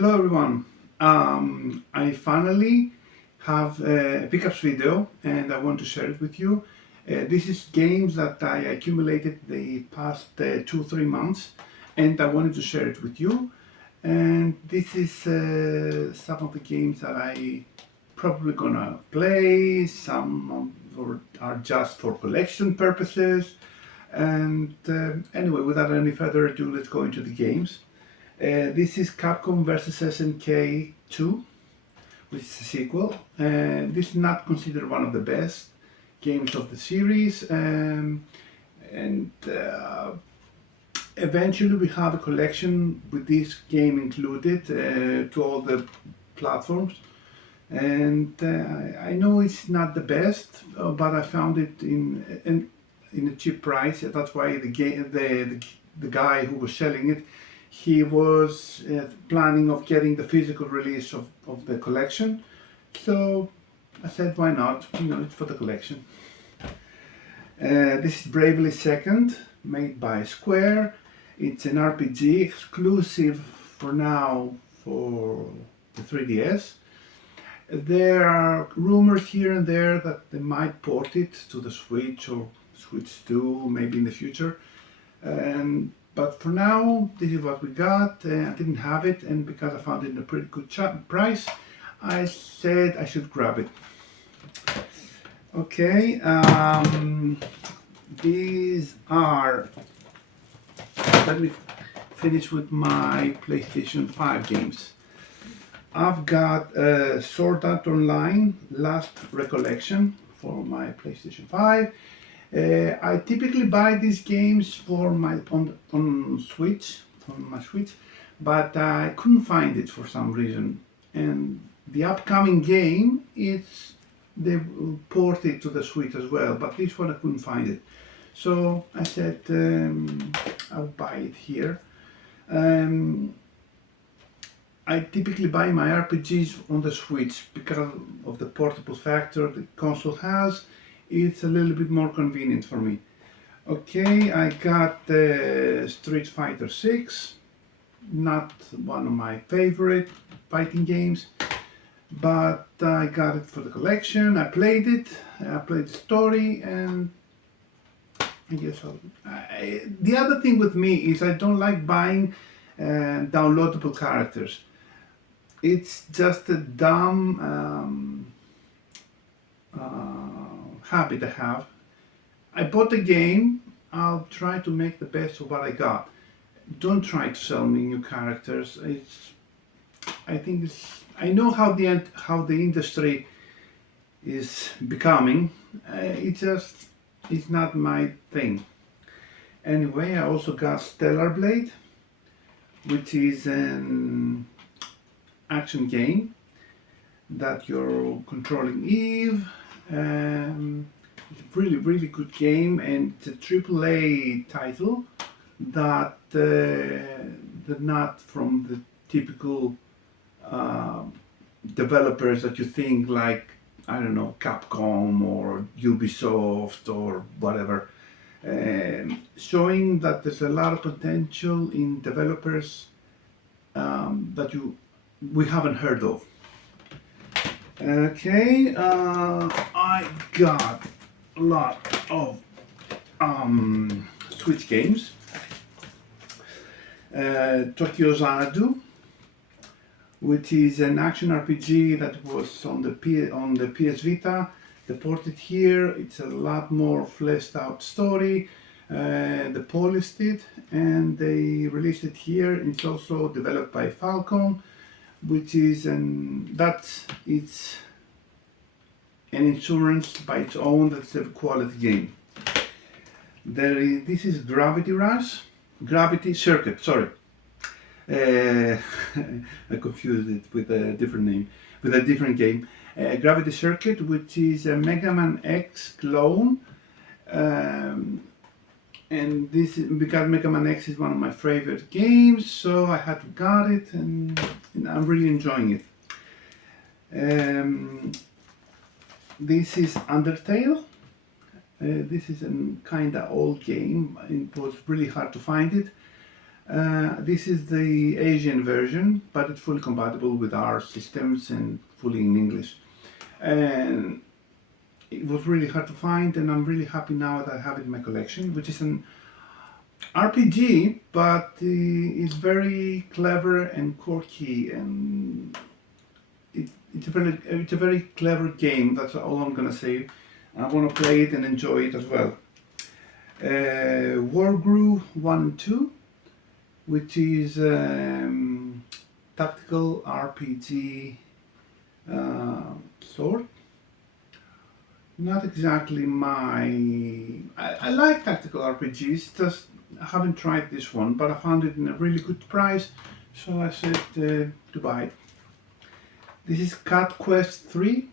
Hello everyone. I finally have a pickups video and I want to share it with you. This is games that I accumulated the past 2-3 months and I wanted to share it with you. And this is some of the games that I probably gonna play. Are just for collection purposes. And anyway, without any further ado, let's go into the games. This is Capcom vs SNK 2, which is a sequel. This is not considered one of the best games of the series, and eventually we have a collection with this game included to all the platforms. And I know it's not the best, but I found it in a cheap price. That's why the guy who was selling it, he was planning of getting the physical release of the collection. So I said, why not? It's for the collection. This is Bravely Second, made by Square. It's an RPG exclusive for now for the 3DS. There are rumors here and there that they might port it to the Switch or Switch 2, maybe in the future. But for now, this is what we got. I didn't have it, and because I found it in a pretty good price, I said I should grab it. Okay, these are. Let me finish with my PlayStation 5 games. I've got Sword Art Online Last Recollection for my PlayStation 5. I typically buy these games for on Switch, on my Switch, but I couldn't find it for some reason. And the upcoming game, they will port it to the Switch as well, but this one I couldn't find it. So I said I'll buy it here. I typically buy my RPGs on the Switch because of the portable factor the console has. It's a little bit more convenient for me. Okay, I got Street Fighter 6, not one of my favorite fighting games, but I got it for the collection. I played it, I played the story, and I guess the other thing with me is I don't like buying downloadable characters. It's just a dumb habit I have. I bought a game, I'll try to make the best of what I got. Don't try to sell me new characters. I know how the industry is becoming. It's not my thing. Anyway, I also got Stellar Blade, which is an action game that you're controlling Eve. It's a really good game, and it's a AAA title that not from the typical developers that you think, like, I don't know, Capcom or Ubisoft or whatever, showing that there's a lot of potential in developers that we haven't heard of. Okay, I got a lot of Switch games. Tokyo Xanadu, which is an action RPG that was on the PS Vita. They ported here. It's a lot more fleshed out story. They polished it and they released it here. It's also developed by Falcom, which is it's an insurance by its own. That's a quality game. This is Gravity Circuit. Sorry, I confused it with a different name, with a different game. Gravity Circuit, which is a Mega Man X clone. And because Mega Man X is one of my favorite games, so I had to got it, and I'm really enjoying it. This is Undertale. This is a kinda old game. It was really hard to find it. This is the Asian version, but it's fully compatible with our systems and fully in English. And it was really hard to find, and I'm really happy now that I have it in my collection, which is an RPG, but it's very clever and quirky, and it's a very clever game. That's all I'm gonna say. I want to play it and enjoy it as well. Wargroove 1 and 2, which is tactical RPG sort. Not exactly my. I like tactical RPGs, just I haven't tried this one, but I found it in a really good price, so I said to buy it. This is Cat Quest 3,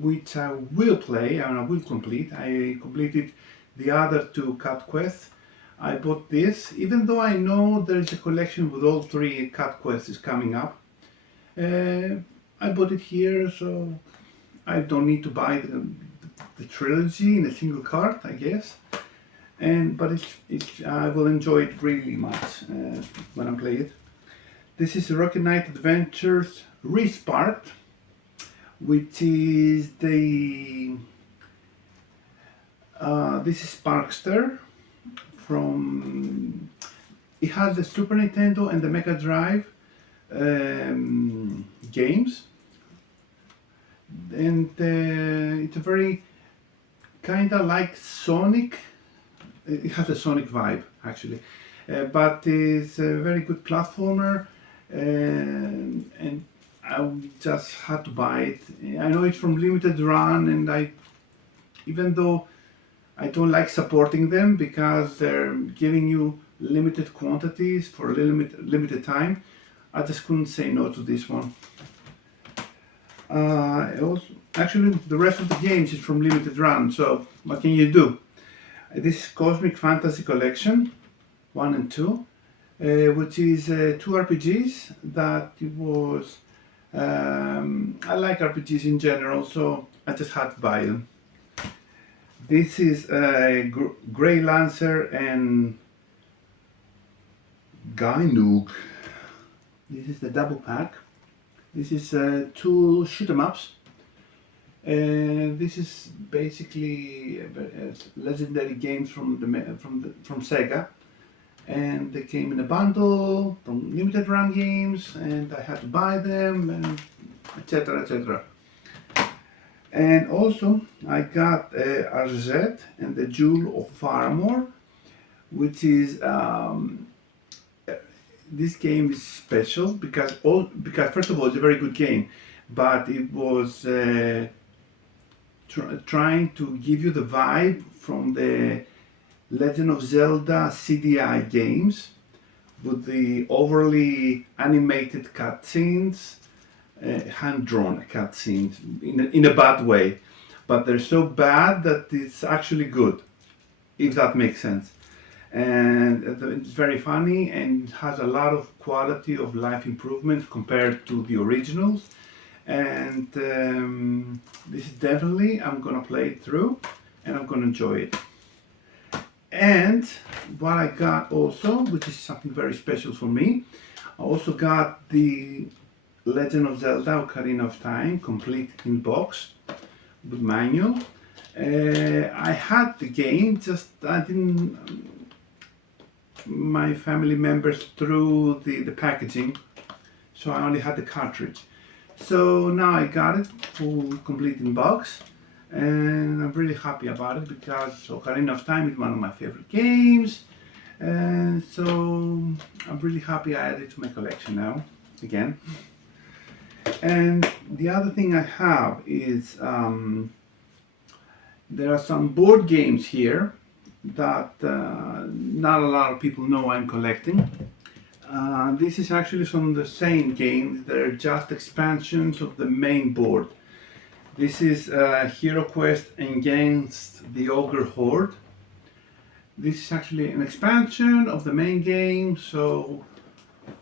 which I will play and I will complete. I completed the other two Cat Quests. I bought this, even though I know there is a collection with all three Cat Quests is coming up. I bought it here, so I don't need to buy the trilogy in a single cart, I guess. But I will enjoy it really much when I play it. This is Rocket Knight Adventures Resparked, which is the this is Sparkster from. It has the Super Nintendo and the Mega Drive games, and it's a very kind of like Sonic. It has a Sonic vibe actually, but it's a very good platformer, and I just had to buy it. I know it's from Limited Run, and even though I don't like supporting them because they're giving you limited quantities for a limited time, I just couldn't say no to this one. Actually, the rest of the games is from Limited Run, so what can you do? This is Cosmic Fantasy Collection 1 and 2, which is two RPGs that it was. I like RPGs in general, so I just had to buy them. This is Grey Lancer and Gynook. This is the double pack. This is two shoot 'em ups. This is basically legendary games from Sega, and they came in a bundle from Limited Run Games, and I had to buy them, and etc. etc. And also I got RZ and the Jewel of Faramore, which is this game is special because first of all it's a very good game, but it was trying to give you the vibe from the Legend of Zelda CDI games with the overly animated cutscenes, hand-drawn cutscenes in a bad way, but they're so bad that it's actually good, if that makes sense. And it's very funny and has a lot of quality of life improvement compared to the originals. And this is definitely, I'm gonna play it through and I'm gonna enjoy it. And what I got also, which is something very special for me, I also got the Legend of Zelda Ocarina of Time complete in box with manual. I had the game, just I didn't. My family members threw the packaging, so I only had the cartridge. So now I got it full complete in box, and I'm really happy about it because Ocarina of Time is one of my favorite games, and so I'm really happy I added it to my collection now again. And the other thing I have is there are some board games here that not a lot of people know I'm collecting. This is actually from the same games. They're just expansions of the main board. This is Hero Quest Against the Ogre Horde. This is actually an expansion of the main game, so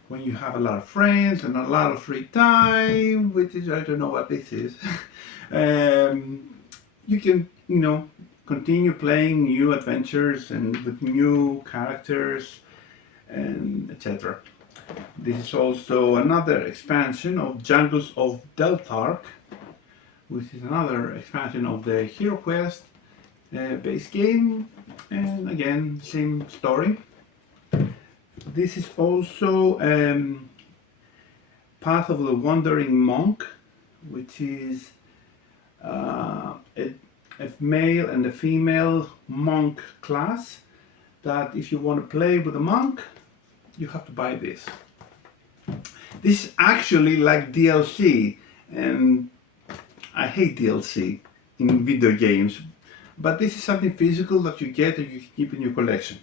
when you have a lot of friends and a lot of free time, which is, I don't know what this is, you can, continue playing new adventures and with new characters. and etc. This is also another expansion of Jungles of Deltark, which is another expansion of the Hero Quest base game, and again, same story. This is also Path of the Wandering Monk, which is a male and a female monk class that if you want to play with a monk, you have to buy this. This is actually like DLC, and I hate DLC in video games, but this is something physical that you get and you can keep in your collection.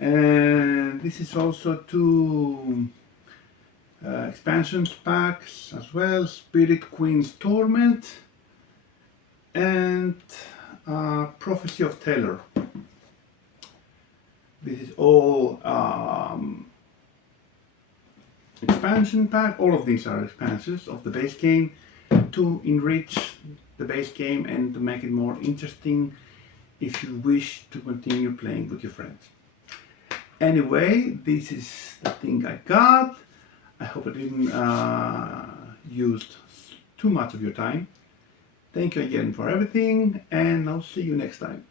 And this is also two expansion packs as well, Spirit Queen's Torment and Prophecy of Taylor. This is all expansion pack. All of these are expansions of the base game to enrich the base game and to make it more interesting if you wish to continue playing with your friends. Anyway, this is the thing I got. I hope I didn't use too much of your time. Thank you again for everything, and I'll see you next time.